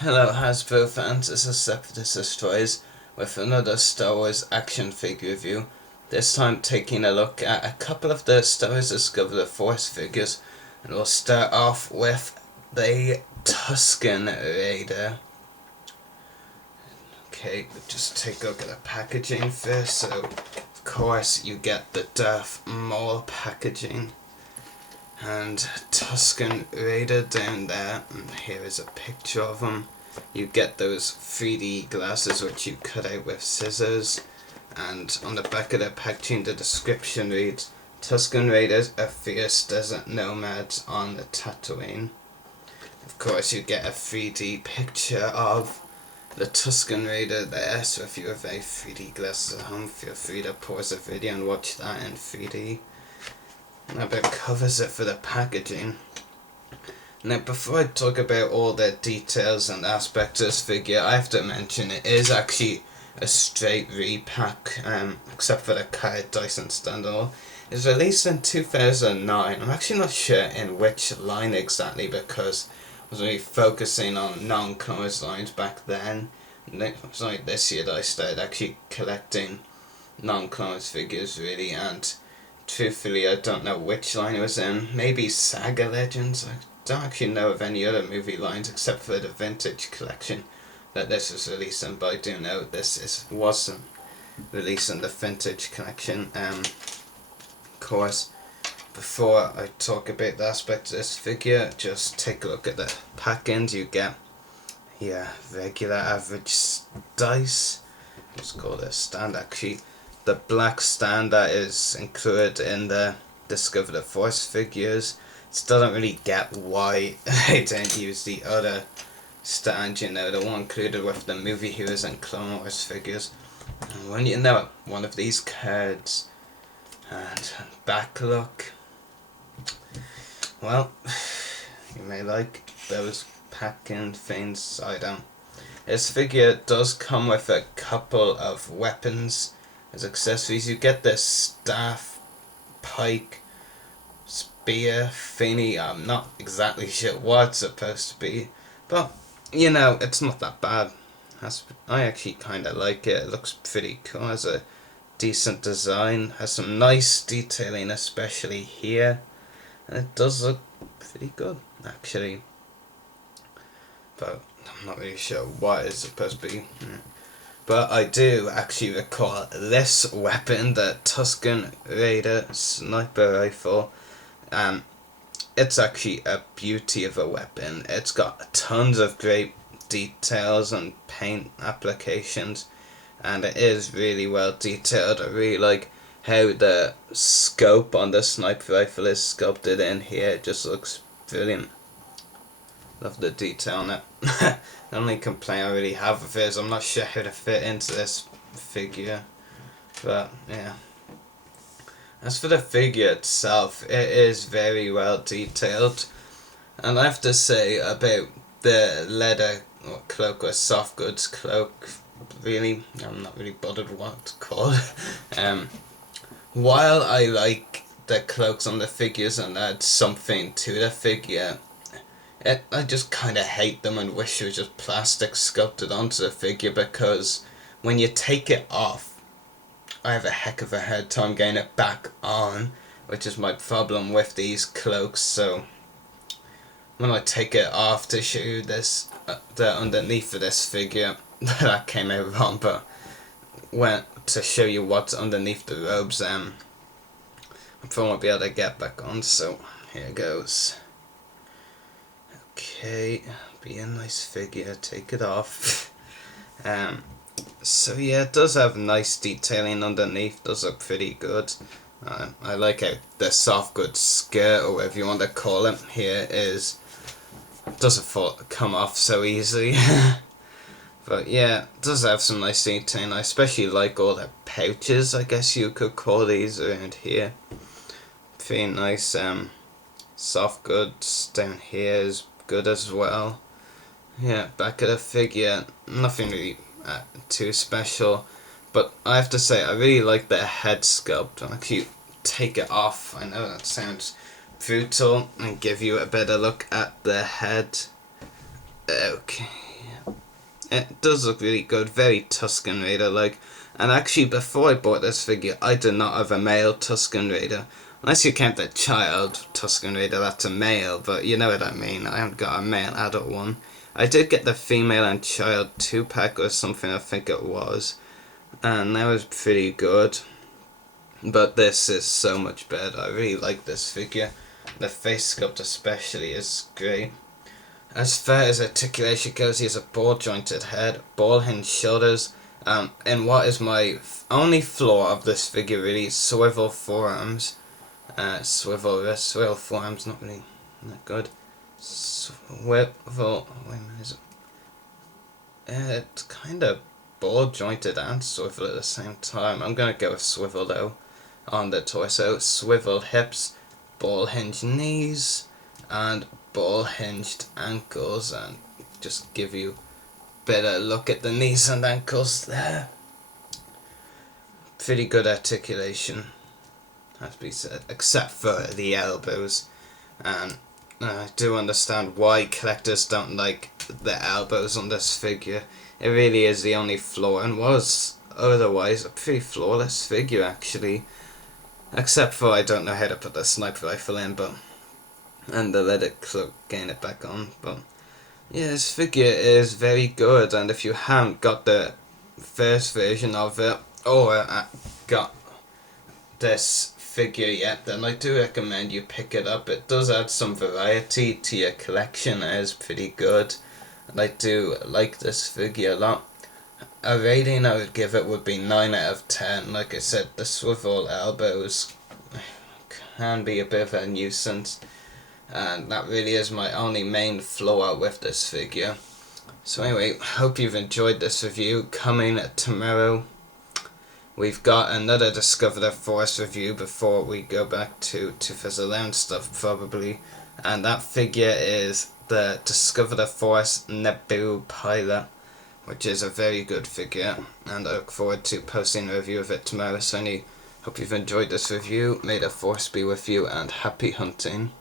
Hello Hasbro fans, this is Separatists Destroyers with another Star Wars action figure review. This time taking a look at a couple of the Star Wars Discover the Force figures, and we'll start off with the Tusken Raider. Okay, we'll just take a look at the packaging first. So of course you get the Darth Maul packaging and Tusken Raider down there, and here is a picture of him. You get those 3D glasses which you cut out with scissors, and on the back of the packaging the description reads, Tusken Raiders are fierce desert nomads on the Tatooine. Of course you get a 3D picture of the Tusken Raider there, so if you have a 3D glasses at home, feel free to pause the video and watch that in 3D. That about covers it for the packaging. Now before I talk about all the details and aspects of this figure, I have to mention it is actually a straight repack, except for the card, dice and stand and all. It was released in 2009. I'm actually not sure in which line exactly, because I was really focusing on non-Clone Wars lines back then. It was only this year that I started actually collecting non-Clone Wars figures really, and truthfully, I don't know which line it was in. Maybe Saga Legends? I don't actually know of any other movie lines except for the vintage collection that this was released in, but I do know wasn't released in the vintage collection. Of course, before I talk about the aspects of this figure, just take a look at the pack end. You get regular average dice. Let's call it a stand actually. The black stand that is included in the Discover the Force figures. Still don't really get why they didn't use the other stand, the one included with the movie heroes and Clone Wars figures. And when you know one of these cards, and back look, well, you may like those packing things, I don't. This figure does come with a couple of weapons as accessories. You get this staff, pike, spear thingy. I'm not exactly sure what it's supposed to be, but it's not that bad. I actually kind of like it. It looks pretty cool. Has a decent design, has some nice detailing, especially here, and it does look pretty good actually, but I'm not really sure what it's supposed to be. But I do actually recall this weapon, the Tusken Raider sniper rifle. It's actually a beauty of a weapon. It's got tons of great details and paint applications, and it is really well detailed. I really like how the scope on the sniper rifle is sculpted in here. It just looks brilliant. Love the detail on it. The only complaint I really have with it is I'm not sure how to fit into this figure, but yeah. As for the figure itself, it is very well detailed, and I have to say about the leather or cloak or soft goods cloak, really, I'm not really bothered what it's called. While I like the cloaks on the figures and add something to the figure, I just kind of hate them and wish it was just plastic sculpted onto the figure, because when you take it off, I have a heck of a hard time getting it back on, which is my problem with these cloaks. So when I take it off to show you this, the underneath of this figure, that came out wrong, but to show you what's underneath the robes, I probably won't be able to get back on, so here goes. Okay, be a nice figure, take it off. So yeah, it does have nice detailing underneath, does look pretty good. I like how the soft goods skirt, or whatever you want to call it, here doesn't come off so easily. But yeah, it does have some nice detailing. I especially like all the pouches, I guess you could call these, around here. Pretty nice. Soft goods down here is good as well. Yeah, back of the figure, nothing really too special, but I have to say I really like the head sculpt. I'll actually take it off, I know that sounds brutal, and give you a better look at the head. Okay, It does look really good, very Tusken Raider like. And actually, before I bought this figure, I did not have a male Tusken Raider. Unless you count the child Tusken Raider, that's a male, but you know what I mean. I haven't got a male adult one. I did get the female and child 2-pack or something, I think it was. And that was pretty good. But this is so much better. I really like this figure. The face sculpt especially is great. As far as articulation goes, he has a ball-jointed head, ball-hinged shoulders, and what is my only flaw of this figure really, swivel forearms. Swivel wrist, swivel forearms, not really that good. Swivel, wait a minute, is it? It's kind of ball-jointed and swivel at the same time. I'm going to go with swivel though, on the torso. Swivel hips, ball-hinged knees, and ball-hinged ankles, and just give you a better look at the knees and ankles there. Pretty good articulation, has to be said, except for the elbows. And I do understand why collectors don't like the elbows on this figure. It really is the only flaw, and was otherwise a pretty flawless figure actually. Except for I don't know how to put the sniper rifle in, but and the let it gain it back on. But yeah, this figure is very good, and if you haven't got the first version of it or got this figure yet, then I do recommend you pick it up. It does add some variety to your collection. It is pretty good, and I do like this figure a lot. A rating I would give it would be 9 out of 10. Like I said, the swivel elbows can be a bit of a nuisance, and that really is my only main flaw with this figure. So anyway, hope you've enjoyed this review. Coming tomorrow, we've got another Discover the Force review before we go back to 2011 stuff probably, and that figure is the Discover the Force Naboo pilot, which is a very good figure, and I look forward to posting a review of it tomorrow. So I hope you've enjoyed this review. May the Force be with you, and happy hunting.